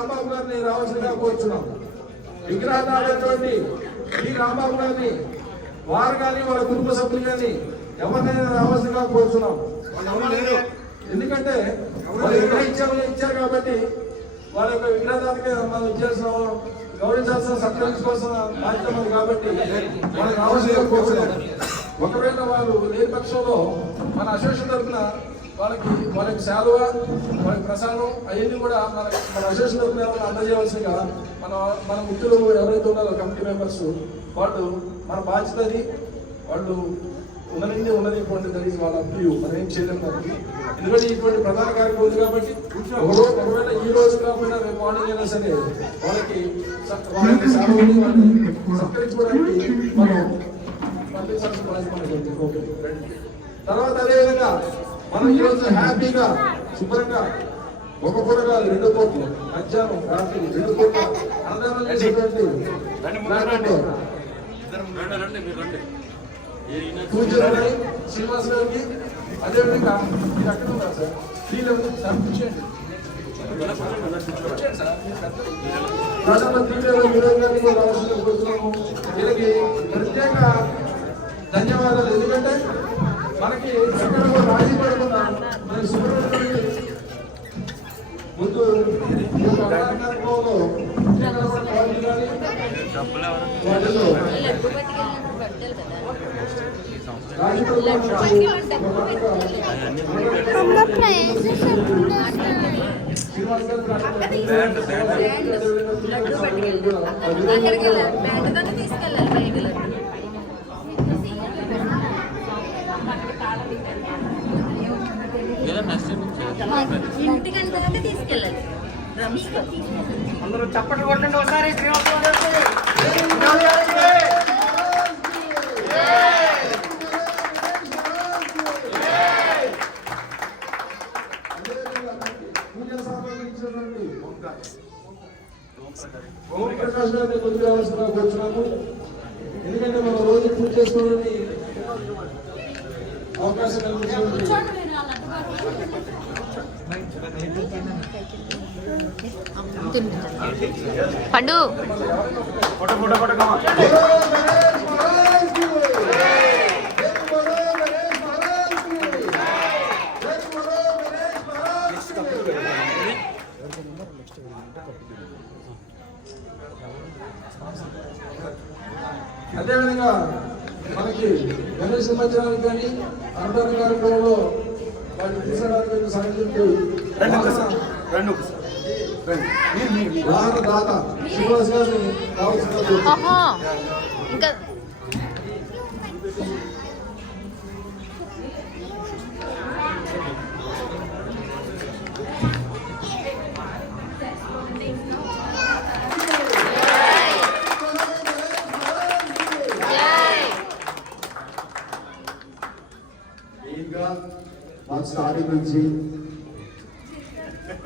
రాంబాబు గారిని రావాల్సిందిగా కోరుచున్నాం. విగ్రహాలటువంటి ఈ రాంబాబు గారిని వారు కానీ వాళ్ళ కుటుంబ సభ్యులు కానీ ఎవరినైనా రావాల్సిందిగా కోరుచున్నాం. ఎందుకంటే వాళ్ళు ఇచ్చారు కాబట్టి వాళ్ళ యొక్క విగ్రహానికి మనం ఇచ్చేసిన గౌరవించాల్సిన సత్కరించుకోవాల్సిన బాధ్యత ఉంది కాబట్టి వాళ్ళకి రావాల్సిందిగా కోరుచున్నాం. ఒకవేళ వాళ్ళు లేని పక్షంలో మన అసోసియేషన్ తరఫున వాళ్ళకి శాలువ వాళ్ళకి ప్రసాదం అవన్నీ కూడా మన అసోసియేషన్ తరఫున అందజేయవలసిందిగా మన మిత్రులు ఎవరైతే ఉన్నారో కమిటీ మెంబర్స్ వాళ్ళు మన బాధ్యతని వాళ్ళు ఉన్నది జరిగింది వాళ్ళ అప్పు మనం ఏం చేయలేము దానికి. ఎందుకంటే ఇటువంటి ప్రధాన కార్యక్రమం ఉంది కాబట్టి ఒకవేళ ఈ రోజు కాకుండా రేపు మార్నింగ్ అయినా సరే వాళ్ళకి శాలువని వాళ్ళని సత్కరించుకోవడానికి మనం పంపించాల్సిన బాధ్యత మనకి. ఓకే, తర్వాత అదేవిధంగా మనం ఈరోజు హ్యాపీగా శుభ్రంగా ఒక పూట కాదు 2 కోట్లు మధ్యాహ్నం రాత్రి 2 కోట్ల అన్నదానం చేసేటువంటి పూజలు శ్రీనివాస్ గారికి అదేవిధంగా మీరు అక్కడ ఉన్నారు సార్ వీళ్ళు సమర్పించండి. వీళ్ళకి ప్రత్యేక ధన్యవాదాలు. ఎందుకంటే మనకి ఎక్కడ రాజీ పడకుండా నేను సుబ్రహ్మణ్యం ముందు కార్యక్రమంలో ఇంటికంటే తీసుకెళ్ళాలి. అందరూ చప్పట్లు కొట్టండి ఒకసారి. ఓం ప్రకాష్ గారిని కొద్దిగా అవసరంగా కూర్చున్నాము. ఎందుకంటే మనం రోజు పూజ చేసుకోవడానికి అవకాశం కల్పించాలి. పండు అదేవిధంగా మనకి గణేష్ నిమజ్జనానికి కానీ అన్నదాన కార్యక్రమంలో వాళ్ళు తీసుకోవడానికి సాయంత్రం వాహన దాత శ్రీనివాస్ గారిని కావాల్సిన స్టార్టింగ్ నుంచి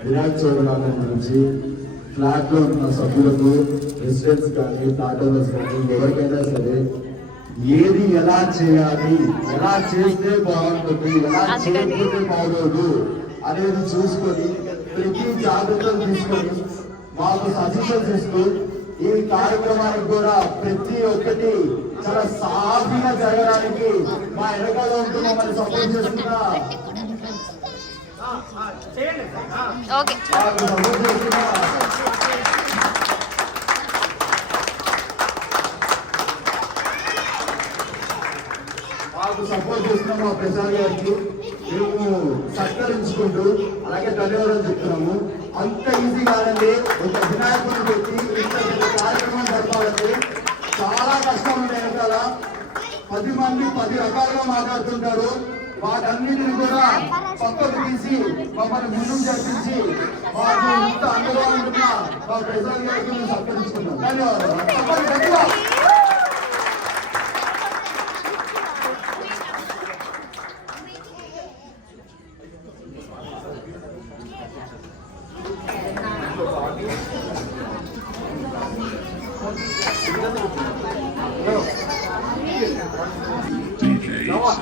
విరాట్ చౌదరి నుంచి ఫ్లాట్ లో ఉన్న సభ్యులకు రెసిడెంట్స్ కానీ ఫ్లాట్ ఓనర్స్ కానీ ఎవరికైనా సరే ఏది ఎలా చేయాలి, ఎలా చేస్తే బాగుంటుంది, ఎలా చేయకపోతే బాగోదు అనేది చూసుకొని ప్రతి జాగ్రత్తలు తీసుకొని మాకు సజెషన్స్ ఇస్తూ ఈ కార్యక్రమానికి కూడా ప్రతి ఒక్కటి చాలా సాఫీగా జరగడానికి మా వెనకాల ఉంటూ మమ్మల్ని సపోర్ట్ చేస్తున్నా మాకు సపోర్ట్ చేస్తున్నాం మా ప్రసాద్ గారికి మేము సత్కరించుకుంటూ అలాగే ధన్యవాదాలు చెప్తున్నాము. అంత ఈజీ కాదండి. ఒక వినాయకుడిని పెట్టి ఇంత కార్యక్రమం జరపాలంటే చాలా కష్టం ఉంది. వెనకాల 10 మంది 10 రకాలుగా మాట్లాడుతుంటారు. వాటన్నిటిని కూడా పక్కకు తీసి మమ్మల్ని ముందుకు జరిపించి మాకు ఇంత అండగా ఉంటున్న మా ప్రసాద్ గారికి మేము సత్కరించుకుంటాం. ధన్యవాదాలు. Come on.